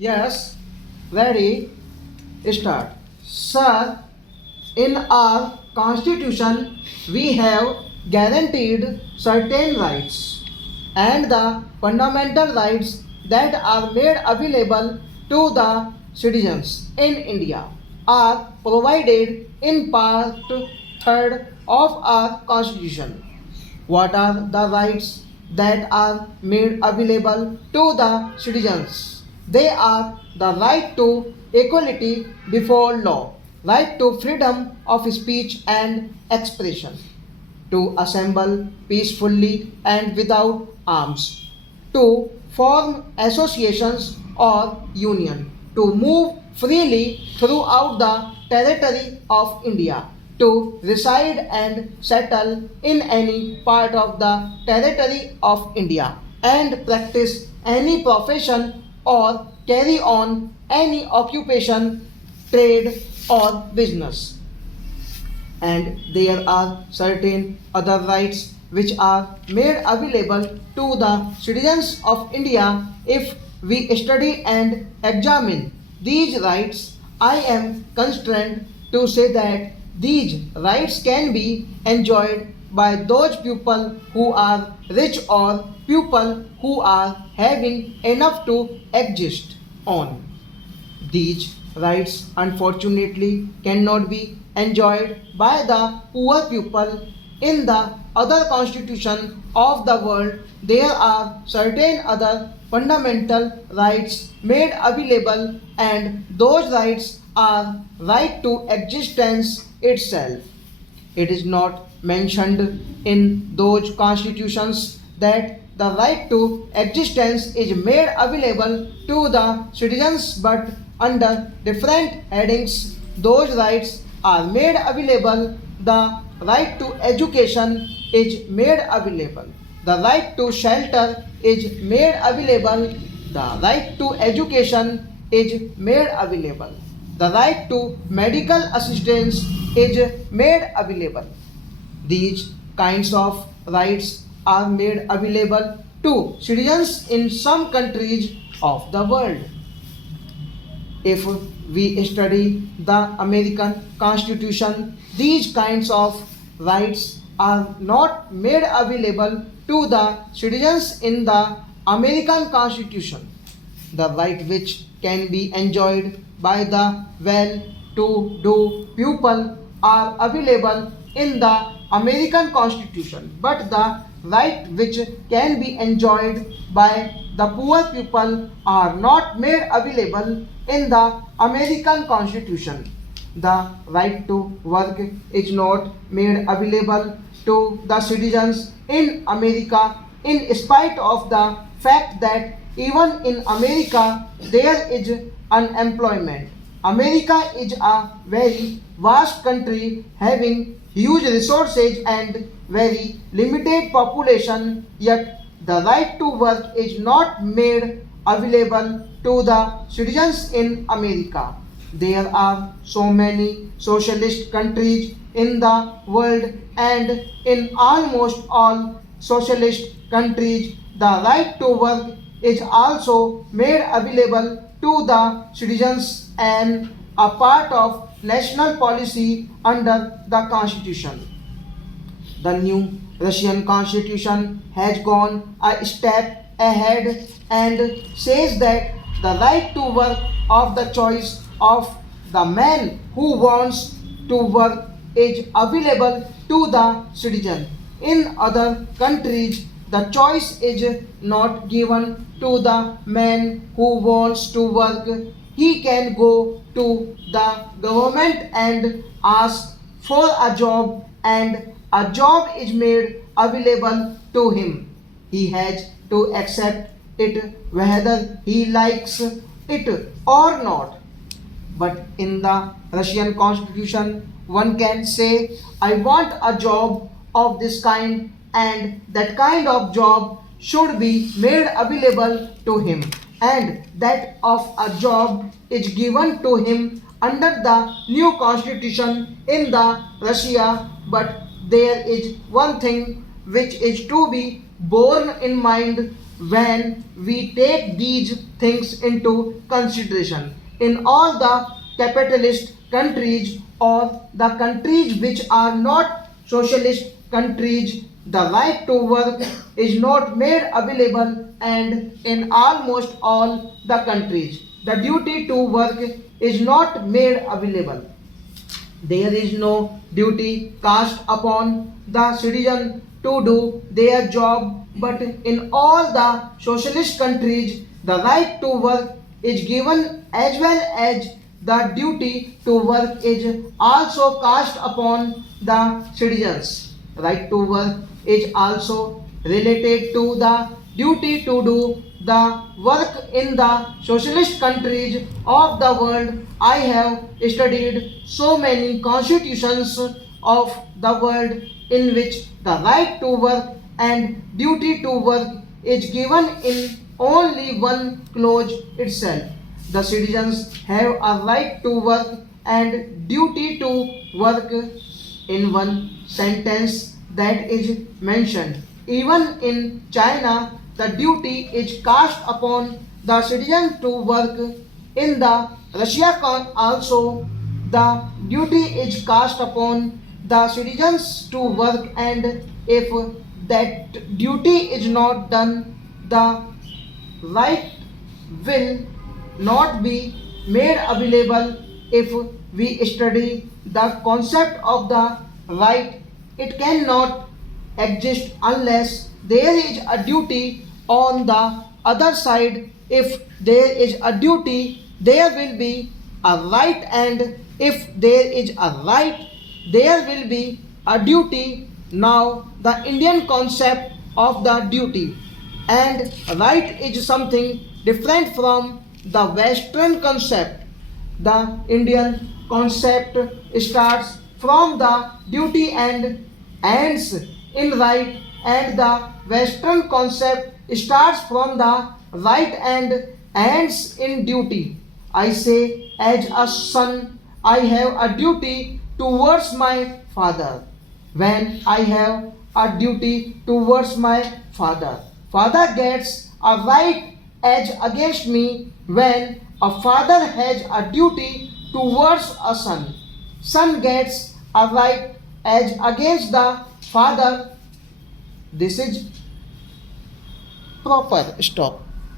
Yes, ready, start. Sir, in our constitution, we have guaranteed certain rights, and the fundamental rights that are made available to the citizens in India are provided in part 3rd of our constitution. What are the rights that are made available to the citizens? They are the right to equality before law, right to freedom of speech and expression, to assemble peacefully and without arms, to form associations or union, to move freely throughout the territory of India, to reside and settle in any part of the territory of India, and practice any profession or carry on any occupation, trade, or business. And there are certain other rights which are made available to the citizens of India. If we study and examine these rights, I am constrained to say that these rights can be enjoyed by those people who are rich or people who are having enough to exist on. These rights unfortunately cannot be enjoyed by the poor people. In the other constitution of the world, there are certain other fundamental rights made available, and those rights are right to existence itself. It is not mentioned in those constitutions that the right to existence is made available to the citizens, but under different headings, those rights are made available. The right to education is made available. The right to shelter is made available. The right to education is made available. The right to medical assistance is made available. These kinds of rights are made available to citizens in some countries of the world. If we study the American Constitution, these kinds of rights are not made available to the citizens in the American Constitution. The right which can be enjoyed by the well-to-do people are available in the American Constitution, but the right which can be enjoyed by the poor people are not made available in the American Constitution. The right to work is not made available to the citizens in America, in spite of the fact that even in America there is unemployment. America is a very vast country having huge resources and very limited population, yet the right to work is not made available to the citizens in America. There are so many socialist countries in the world, and in almost all socialist countries, the right to work is also made available to the citizens and a part of national policy under the constitution. The new Russian constitution has gone a step ahead and says that the right to work of the choice of the man who wants to work is available to the citizen. In other countries, the choice is not given to the man who wants to work. He can go to the government and ask for a job, and a job is made available to him. He has to accept it whether he likes it or not. But in the Russian constitution, one can say, I want a job of this kind, and that kind of job should be made available to him. And that of a job is given to him under the new constitution in the Russia. But there is one thing which is to be borne in mind. when we take these things into consideration. In all the capitalist countries or the countries which are not socialist countries, the right to work is not made available, and in almost all the countries, the duty to work is not made available. There is no duty cast upon the citizen to do their job, but in all the socialist countries, the right to work is given as well as the duty to work is also cast upon the citizens. Right to work is also related to the duty to do the work in the socialist countries of the world. I have studied so many constitutions of the world in which the right to work and duty to work is given in only one clause itself. The citizens have a right to work and duty to work in one sentence that is mentioned. Even in China, the duty is cast upon the citizen to work. In the Russia also, the duty is cast upon the citizens to work, and if that duty is not done, the right will not be made available. If we study the concept of the right, it cannot exist unless there is a duty on the other side. If there is a duty, there will be a right, and if there is a right, there will be a duty. Now, the Indian concept of the duty and right is something different from the Western concept. The Indian concept starts from the duty and ends in right, and the Western concept starts from the right and ends in duty. I say, as a son, I have a duty towards my father. When I have a duty towards my father, father gets a right edge against me. When a father has a duty towards a son, son gets a right edge against the father. This is proper. Stop.